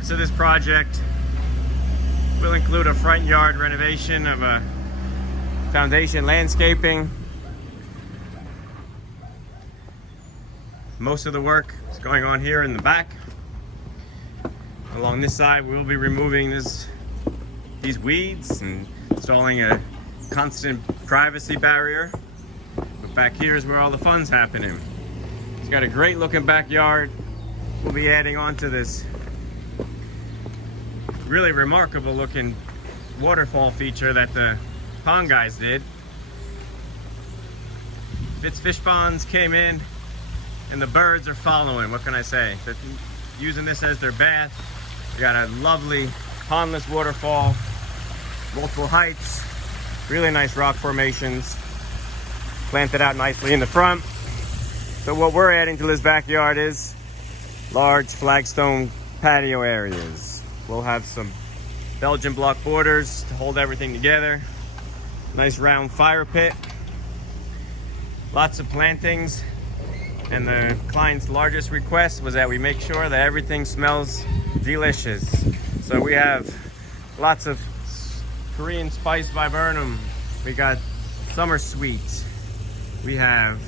parts of this project will include a front yard renovation of a foundation landscaping. Most of the work is going on here in the back. Along this side, we'll be removing these weeds and installing a constant privacy barrier. But back here is where all the fun's happening. It's got a great looking backyard. We'll be adding on to this really remarkable looking waterfall feature that the pond guys did. Fitz Fish Ponds came in and the birds are following. What can I say? They're using this as their bath. We got a lovely pondless waterfall, multiple heights, really nice rock formations, planted out nicely in the front. So what we're adding to this backyard is large flagstone patio areas. We'll have some Belgian block borders to hold everything together. Nice round fire pit. Lots of plantings. And the client's largest request was that we make sure that everything smells delicious. So we have lots of Korean spice viburnum. We got summer sweet. We have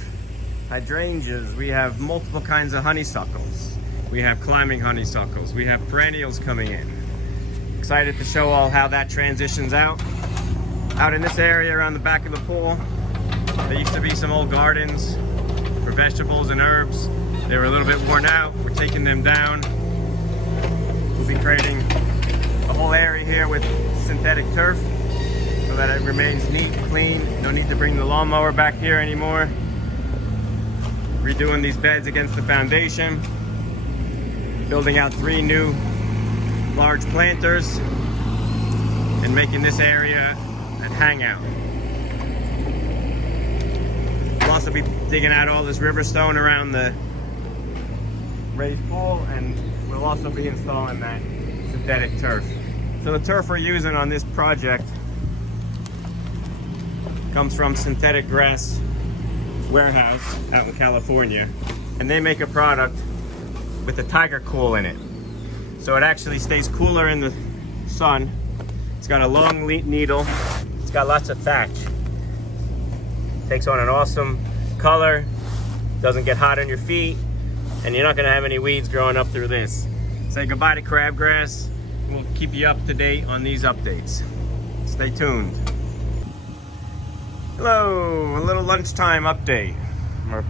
hydrangeas. We have multiple kinds of honeysuckles. We have climbing honeysuckles. We have perennials coming in. Excited to show all how that transitions out. Out in this area around the back of the pool, there used to be some old gardens for vegetables and herbs. They were a little bit worn out. We're taking them down. We'll be creating a whole area here with synthetic turf so that it remains neat, clean. No need to bring the lawnmower back here anymore. Redoing these beds against the foundation. Building out 3 new large planters and making this area a hangout. We'll also be digging out all this river stone around the raised pool, and we'll also be installing that synthetic turf. So the turf we're using on this project comes from Synthetic Grass Warehouse out in California, and they make a product with the Tiger Cool in it. So it actually stays cooler in the sun. It's got a long needle. It's got lots of thatch. Takes on an awesome color, doesn't get hot on your feet, and you're not gonna have any weeds growing up through this. Say goodbye to crabgrass. We'll keep you up to date on these updates. Stay tuned. Hello, a little lunchtime update. We're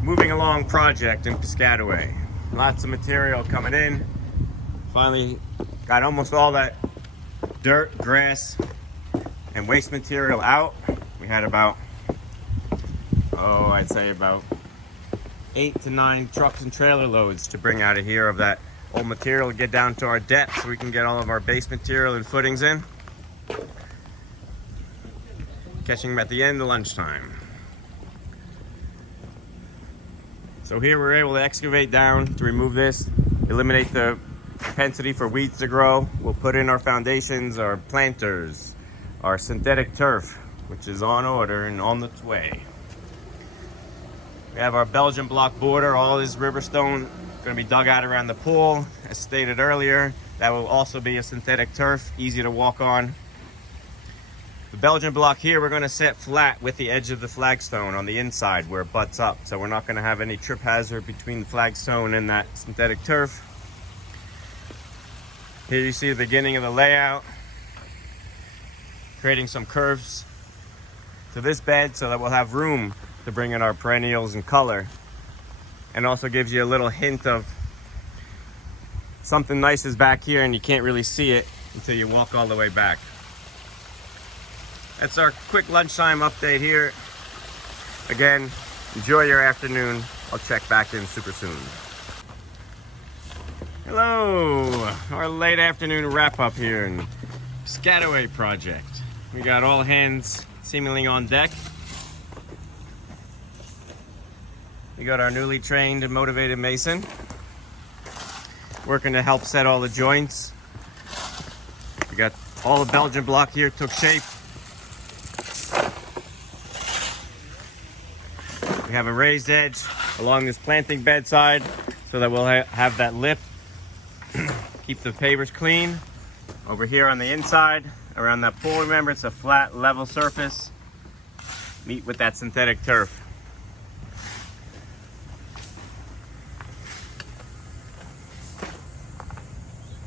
moving along project in Piscataway. Lots of material coming in. Finally got almost all that dirt, grass, and waste material out. We had about, I'd say about 8 to 9 trucks and trailer loads to bring out of here of that old material to get down to our depth so we can get all of our base material and footings in. Catching them at the end of lunchtime. So here we're able to excavate down to remove this, eliminate the propensity for weeds to grow. We'll put in our foundations, our planters, our synthetic turf, which is on order and on its way. We have our Belgian block border. All this river stone going to be dug out around the pool. As stated earlier, that will also be a synthetic turf, easy to walk on. The Belgian block here, we're going to set flat with the edge of the flagstone on the inside where it butts up. So we're not going to have any trip hazard between the flagstone and that synthetic turf. Here you see the beginning of the layout. Creating some curves to this bed so that we'll have room to bring in our perennials and color. And also gives you a little hint of something nice is back here and you can't really see it until you walk all the way back. That's our quick lunchtime update here. Again, enjoy your afternoon. I'll check back in super soon. Hello, our late afternoon wrap up here in Piscataway project. We got all hands seemingly on deck. We got our newly trained and motivated mason working to help set all the joints. We got all the Belgian block here took shape. We have a raised edge along this planting bed side so that we'll have that lip Keep the pavers clean. Over here on the inside, around that pool, remember it's a flat, level surface. Meet with that synthetic turf.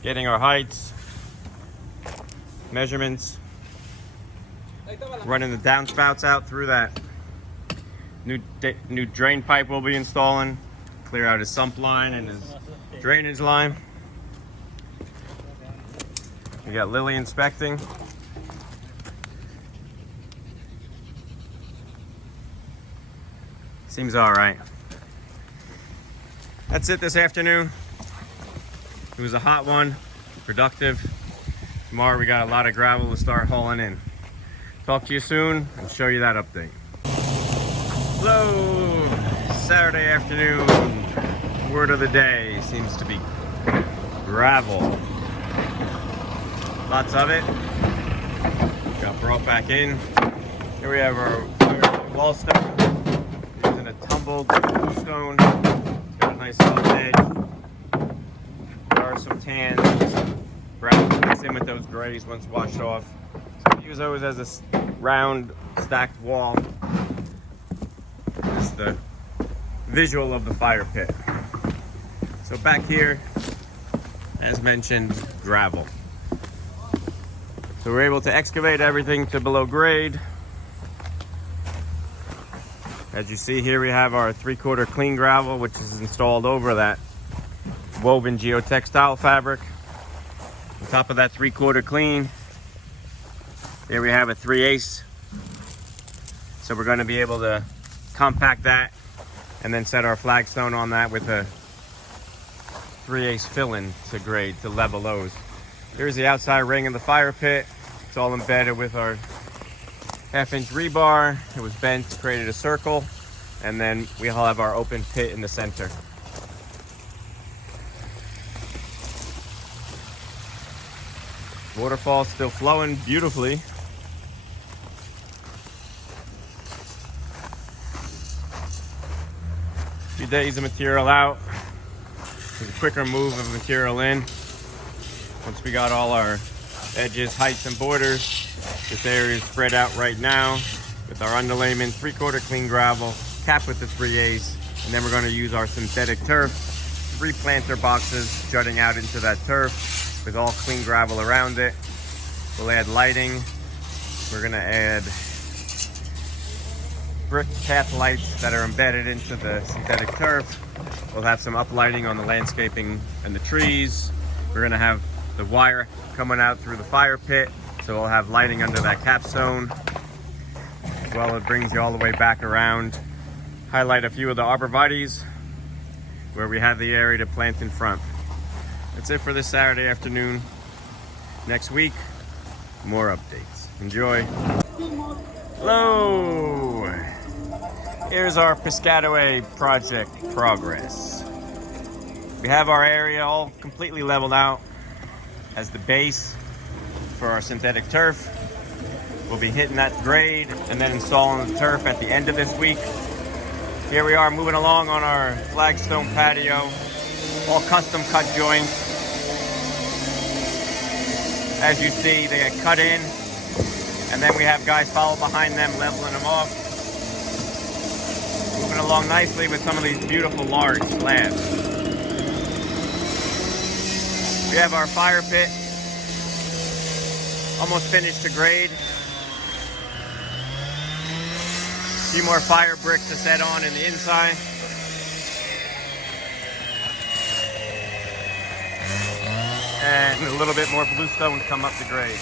Getting our heights, measurements, running the downspouts out through that new drain pipe we'll be installing. Clear out his sump line and his drainage line. We got Lily inspecting. Seems all right. That's it this afternoon. It was a hot one, productive. Tomorrow we got a lot of gravel to start hauling in. Talk to you soon and show you that update. Hello, Saturday afternoon. Word of the day seems to be gravel. Lots of it. Got brought back in. Here we have our wall stone. Using a tumbled stone. Got a nice soft edge. There are some tans. Brown mixed in with those grays once washed off. So we use those as a round stacked wall. This is the visual of the fire pit. So back here, as mentioned, gravel. So we're able to excavate everything to below grade. As you see here, we have our 3/4 clean gravel, which is installed over that woven geotextile fabric. On top of that 3/4 clean, there we have a 3/8. So we're going to be able to compact that and then set our flagstone on that with a 3/8 fill-in to grade to level those. Here's the outside ring of the fire pit. It's all embedded with our 1/2-inch rebar. It was bent, created a circle, and then we all have our open pit in the center. Waterfall still flowing beautifully. A few days of material out. There's a quicker move of material in. Once we got all our edges, heights, and borders, this area is spread out right now with our underlayment, 3/4 clean gravel, capped with the 3/8, and then we're going to use our synthetic turf, 3 planter boxes jutting out into that turf with all clean gravel around it. We'll add lighting. We're going to add brick path lights that are embedded into the synthetic turf. We'll have some uplighting on the landscaping and the trees. We're going to have the wire coming out through the fire pit, so we'll have lighting under that capstone. Well, it brings you all the way back around. Highlight a few of the arborvitaes where we have the area to plant in front. That's it for this Saturday afternoon. Next week, more updates. Enjoy. Hello! Here's our Piscataway project progress. We have our area all completely leveled out as the base for our synthetic turf. We'll be hitting that grade and then installing the turf at the end of this week. Here we are moving along on our Flagstone patio, all custom cut joints. As you see, they get cut in, and then we have guys follow behind them, leveling them off. Moving along nicely with some of these beautiful large slabs. We have our fire pit almost finished to grade. A few more fire bricks to set on in the inside. And a little bit more bluestone to come up to grade.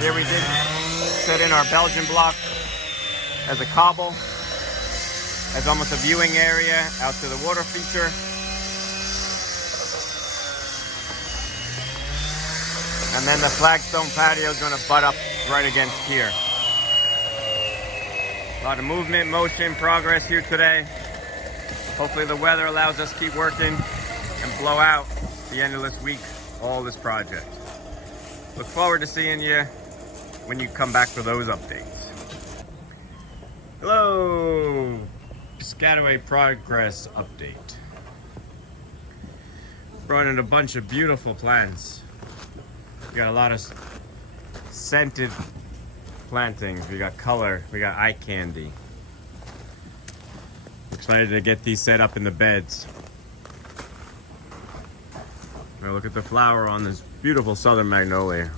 Here we did set in our Belgian block as a cobble, as almost a viewing area out to the water feature. And then the Flagstone patio is going to butt up right against here. A lot of movement, motion, progress here today. Hopefully the weather allows us to keep working and blow out the end of this week all this project. Look forward to seeing you when you come back for those updates. Hello, Piscataway progress update. Brought in a bunch of beautiful plants. We got a lot of scented plantings. We got color. We got eye candy. Excited to get these set up in the beds. Now look at the flower on this beautiful southern magnolia.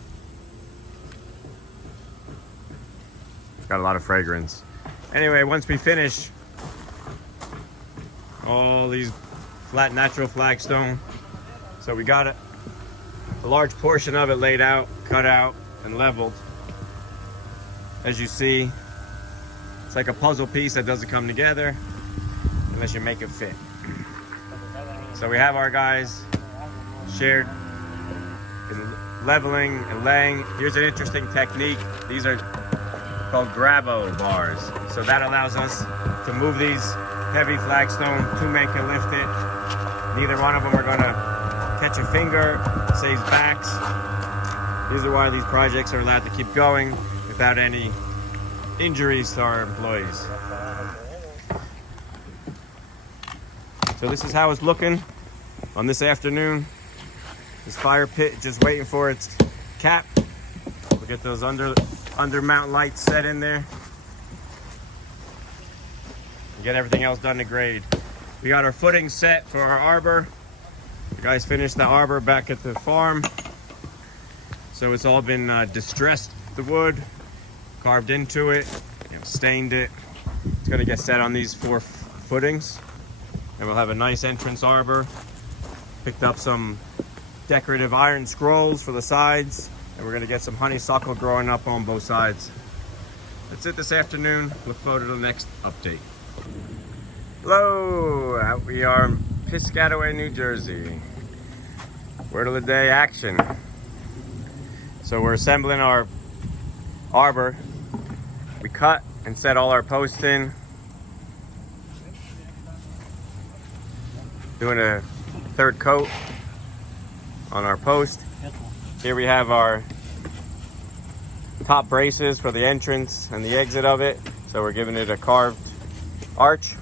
Got a lot of fragrance. Anyway, once we finish all these flat natural flagstone, so we got a large portion of it laid out, cut out, and leveled. As you see, it's like a puzzle piece that doesn't come together unless you make it fit. So we have our guys shared in leveling and laying. Here's an interesting technique. These are called grabo bars. So that allows us to move these heavy flagstone. Two men can lift it. Neither one of them are gonna catch a finger, saves backs. These are why these projects are allowed to keep going without any injuries to our employees. So this is how it's looking on this afternoon. This fire pit just waiting for its cap. We'll get those under mount lights set in there. And get everything else done to grade. We got our footing set for our arbor. The guys finished the arbor back at the farm. So it's all been distressed, the wood, carved into it, stained it. It's gonna get set on these 4 footings. And we'll have a nice entrance arbor. Picked up some decorative iron scrolls for the sides. And we're gonna get some honeysuckle growing up on both sides. That's it this afternoon. Look forward to the next update. Hello, we are in Piscataway, New Jersey. Word of the day, action. So we're assembling our arbor. We cut and set all our posts in. Doing a 3rd coat on our post. Here we have our top braces for the entrance and the exit of it. So we're giving it a carved arch.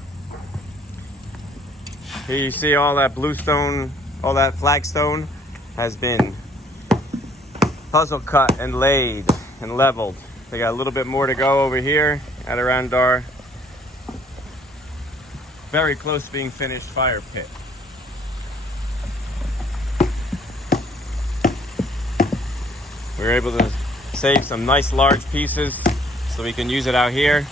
Here you see all that bluestone, all that flagstone has been puzzle cut and laid and leveled. They got a little bit more to go over here at around our very close to being finished fire pit. We were able to save some nice large pieces so we can use it out here.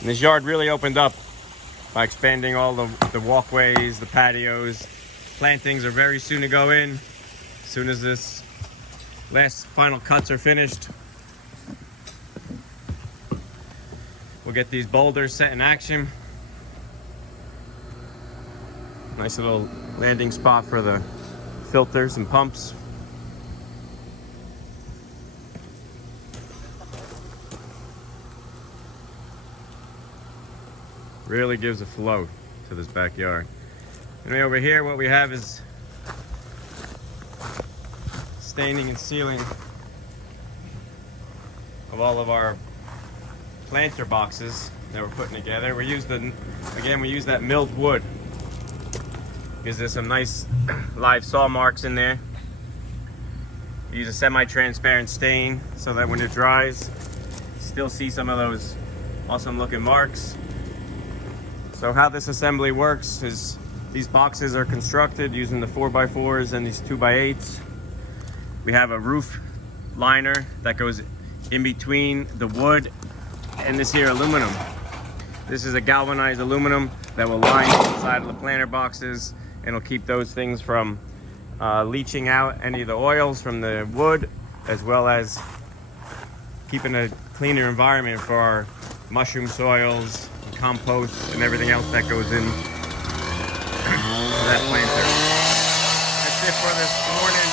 And this yard really opened up by expanding all the walkways, the patios. Plantings are very soon to go in. As soon as this last final cuts are finished, we'll get these boulders set in action. Nice little landing spot for the filters and pumps. Really gives a flow to this backyard. Anyway, over here what we have is staining and sealing of all of our planter boxes that we're putting together. We use that milled wood. Gives us some nice live saw marks in there. We use a semi-transparent stain so that when it dries, you still see some of those awesome looking marks. So how this assembly works is these boxes are constructed using the 4x4s and these 2x8s. We have a roof liner that goes in between the wood and this here aluminum. This is a galvanized aluminum that will line the side of the planter boxes and it'll keep those things from leaching out any of the oils from the wood, as well as keeping a cleaner environment for our mushroom soils, compost, and everything else that goes in that planter. That's it for this morning.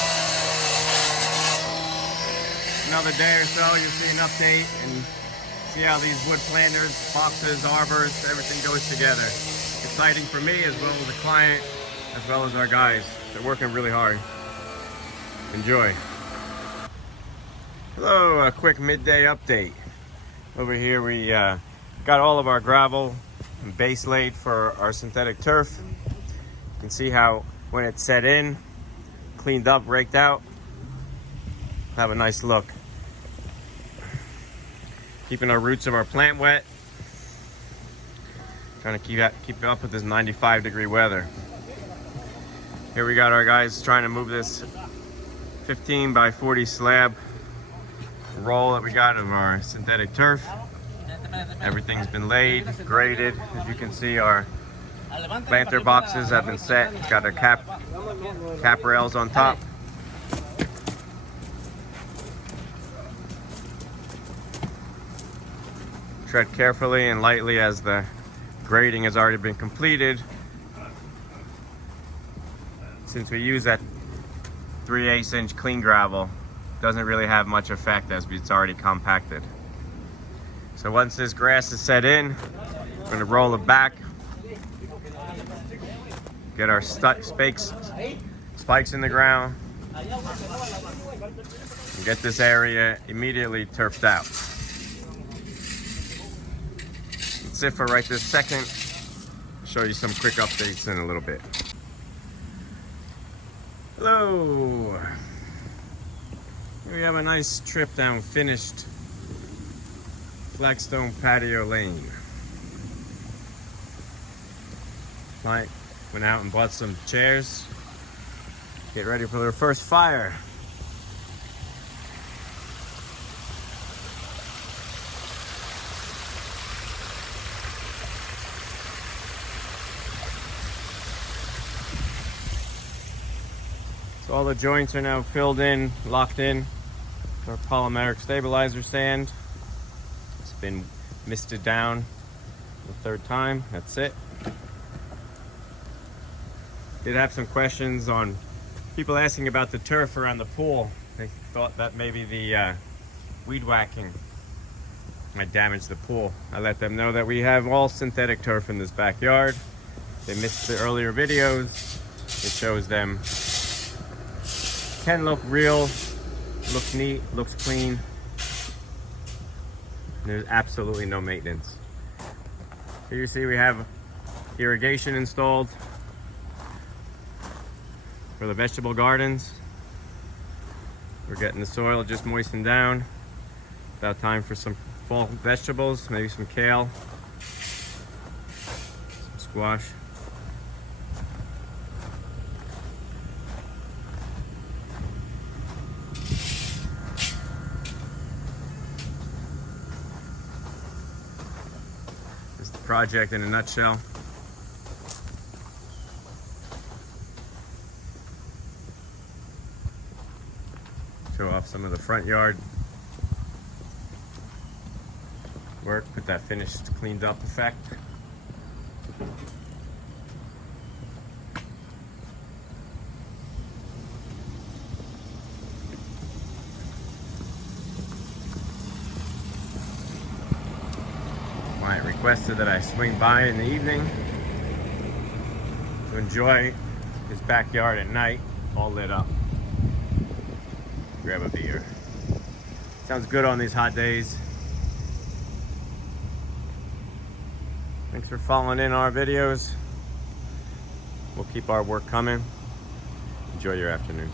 Another day or so, you'll see an update and see how these wood planters, boxes, arbors, everything goes together. Exciting for me as well as the client, as well as our guys. They're working really hard. Enjoy. Hello, a quick midday update. Over here we got all of our gravel and base laid for our synthetic turf. You can see how when it's set in, cleaned up, raked out, have a nice look. Keeping our roots of our plant wet. Trying to keep up with this 95-degree weather. Here we got our guys trying to move this 15 by 40 slab roll that we got of our synthetic turf. Everything's been laid, graded. As you can see, our planter boxes have been set. Got our cap rails on top. Tread carefully and lightly as the grading has already been completed. Since we use that 3/8 inch clean gravel, doesn't really have much effect as it's already compacted. So once this grass is set in, we're going to roll it back, get our spikes in the ground, and get this area immediately turfed out. That's it for right this second. I'll show you some quick updates in a little bit. Hello. Here we have a nice trip down finished Flagstone Patio Lane. Mike went out and bought some chairs. Get ready for their first fire. So all the joints are now filled in, locked in. Our polymeric stabilizer sand. It's been misted down the third time. That's it. Did have some questions on people asking about the turf around the pool. They thought that maybe the weed whacking might damage the pool. I let them know that we have all synthetic turf in this backyard. They missed the earlier videos. It shows them. Can look real, looks neat, looks clean. There's absolutely no maintenance. Here you see we have irrigation installed for the vegetable gardens. We're getting the soil just moistened down. About time for some fall vegetables, maybe some kale, some squash. This is the project in a nutshell. Show off some of the front yard work, put that finished, cleaned up effect. Client requested that I swing by in the evening to enjoy his backyard at night, all lit up. Grab a beer. Sounds good on these hot days. Thanks for following in our videos. We'll keep our work coming. Enjoy your afternoon.